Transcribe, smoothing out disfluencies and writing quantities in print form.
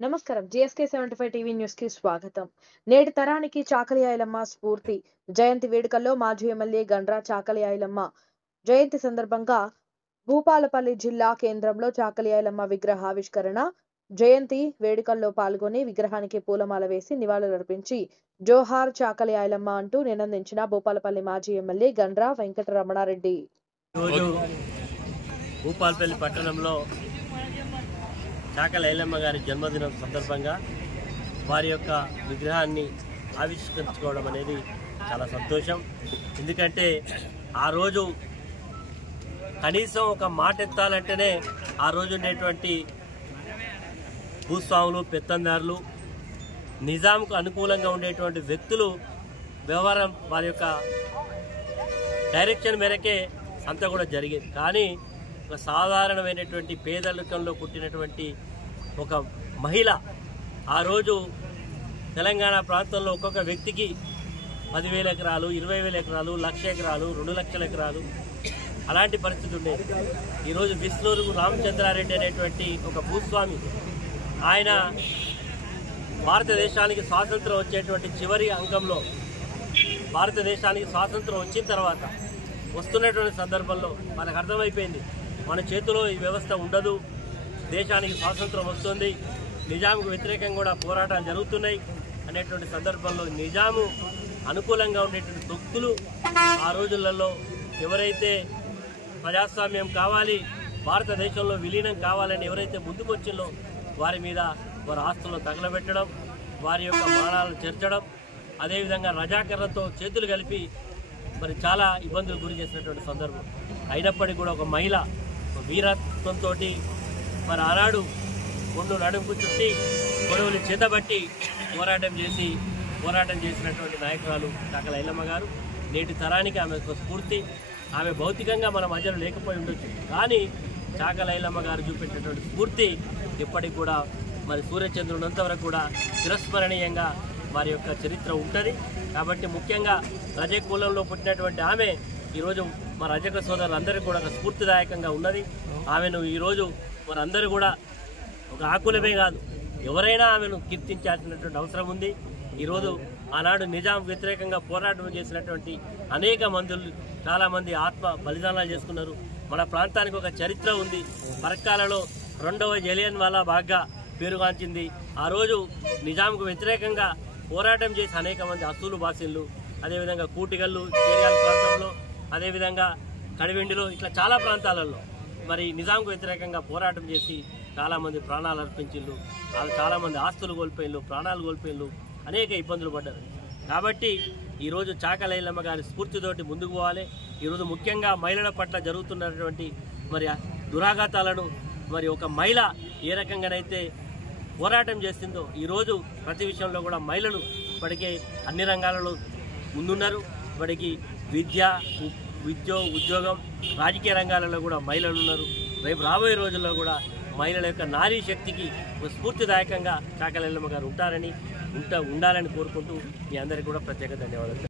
నమస్కారం. GSK 75 TV news కి స్వాగతం. నేటి తరానికి చాకలి ఐలమ్మ స్ఫూర్తి జయంతి వేడుకల్లో మాజీ ఎమ్మెల్యే గండ్రా చాకలి ఐలమ్మ జయంతి సందర్భంగా భూపాలపల్లి జిల్లా కేంద్రంలో చాకలి ఐలమ్మ విగ్రహావిష్కరణ జయంతి వేడుకల్లో పాల్గొని విగ్రహానికి పూలమాల వేసి నివాళులర్పించి జోహార్ చాకలి ఐలమ్మ అంటూ నినదించిన భూపాలపల్లి మాజీ ఎమ్మెల్యే గండ్రా వెంకటరమణారెడ్డి. భూపాలపల్లి పట్టణంలో చాకలి ఐలమ్మ గారి జన్మదినం సందర్భంగా వారి యొక్క విగ్రహాన్ని ఆవిష్కరించుకోవడం అనేది చాలా సంతోషం. ఎందుకంటే ఆ రోజు కనీసం ఒక మాట ఎత్తాలంటేనే ఆ రోజు ఉండేటువంటి భూస్వాములు, పెత్తందారులు, నిజాంకు అనుకూలంగా ఉండేటువంటి వ్యక్తులు వ్యవహారం వారి యొక్క డైరెక్షన్ మేరకే అంతా కూడా జరిగేది. కానీ ఒక సాధారణమైనటువంటి పేదరికంలో పుట్టినటువంటి ఒక మహిళ ఆ రోజు తెలంగాణ ప్రాంతంలో ఒక్కొక్క వ్యక్తికి 10,000 ఎకరాలు, 20,000 ఎకరాలు, 1,00,000 ఎకరాలు, 2,00,000 ఎకరాలు అలాంటి పరిస్థితి ఉండేది. ఈరోజు విష్ణూరు రామచంద్రారెడ్డి అనేటువంటి ఒక భూస్వామి, ఆయన భారతదేశానికి స్వాతంత్రం వచ్చేటువంటి చివరి అంకంలో భారతదేశానికి స్వాతంత్రం వచ్చిన తర్వాత వస్తున్నటువంటి సందర్భంలో మనకు అర్థమైపోయింది, మన చేతిలో ఈ వ్యవస్థ ఉండదు, దేశానికి స్వాతంత్రం వస్తుంది, నిజాంకు వ్యతిరేకంగా కూడా పోరాటాలు జరుగుతున్నాయి అనేటువంటి సందర్భంలో నిజాము అనుకూలంగా ఉండేటువంటి వ్యక్తులు ఆ రోజులలో ఎవరైతే ప్రజాస్వామ్యం కావాలి, భారతదేశంలో విలీనం కావాలని ఎవరైతే ముందుకొచ్చిందో వారి మీద వారి ఆస్తులను తగలబెట్టడం, వారి యొక్క మానాలను చేర్చడం, అదేవిధంగా రజాకర్లతో చేతులు కలిపి మరి చాలా ఇబ్బందులు గురి చేసినటువంటి సందర్భం. అయినప్పటికీ కూడా ఒక మహిళ వీరత్వంతో మరి ఆనాడు ఒళ్ళు నడుముకు చుట్టి గొడవలు చేతబట్టి పోరాటం చేసినటువంటి నాయకురాలు చాకలి ఐలమ్మ గారు. నేటి తరానికి ఆమె ఒక స్ఫూర్తి. ఆమె భౌతికంగా మన మధ్యలో లేకపోయి ఉండొచ్చు, కానీ చాకలి ఐలమ్మ గారు చూపెట్టినటువంటి స్ఫూర్తి ఇప్పటికి కూడా మరి సూర్యచంద్రునంత వరకు కూడా చిరస్మరణీయంగా వారి యొక్క చరిత్ర ఉంటుంది. కాబట్టి ముఖ్యంగా రజక కులంలో పుట్టినటువంటి ఆమె ఈరోజు మా రజక సోదరులందరికీ కూడా ఒక స్ఫూర్తిదాయకంగా ఉన్నది. ఆమెను ఈరోజు మనందరూ కూడా ఒక ఆకులమే కాదు, ఎవరైనా ఆమెను కీర్తించాల్సినటువంటి అవసరం ఉంది. ఈరోజు ఆనాడు నిజాం వ్యతిరేకంగా పోరాటం చేసినటువంటి అనేక మందులు చాలామంది ఆత్మ బలిదానాలు చేసుకున్నారు. మన ప్రాంతానికి ఒక చరిత్ర ఉంది. పరక్కాలలో 2వ జలియన్ వాలా బాగ్గా పేరుగాంచింది. ఆ రోజు నిజాంకు వ్యతిరేకంగా పోరాటం చేసి అనేక మంది అసూలు బాసిన్లు, అదేవిధంగా కూటిగల్లు, చేర్యాల ప్రాంతంలో, అదేవిధంగా కడివెండిలో, ఇట్లా చాలా ప్రాంతాలలో మరి నిజాంకు వ్యతిరేకంగా పోరాటం చేసి చాలామంది ప్రాణాలు అర్పించిండ్రు, చాలామంది ఆస్తులు కోల్పోయిండ్రు, ప్రాణాలు కోల్పోయిండ్రు, అనేక ఇబ్బందులు పడ్డారు. కాబట్టి ఈరోజు చాకలి ఐలమ్మ గారి స్ఫూర్తితోటి ముందుకు పోవాలి. ఈరోజు ముఖ్యంగా మహిళల పట్ల జరుగుతున్నటువంటి మరి దురాఘాతాలను మరి ఒక మహిళ ఏ రకంగానైతే పోరాటం చేసిందో ఈరోజు ప్రతి విషయంలో కూడా మహిళలు ఇప్పటికే అన్ని రంగాలలో ముందున్నారు. ఇప్పటికీ ఉద్యోగం, రాజకీయ రంగాలలో కూడా మహిళలు ఉన్నారు. రేపు రాబోయే రోజుల్లో కూడా మహిళల యొక్క నారీ శక్తికి స్ఫూర్తిదాయకంగా చాకలి ఐలమ్మ గారు ఉండాలని కోరుకుంటూ మీ అందరికీ కూడా ప్రత్యేక ధన్యవాదాలు.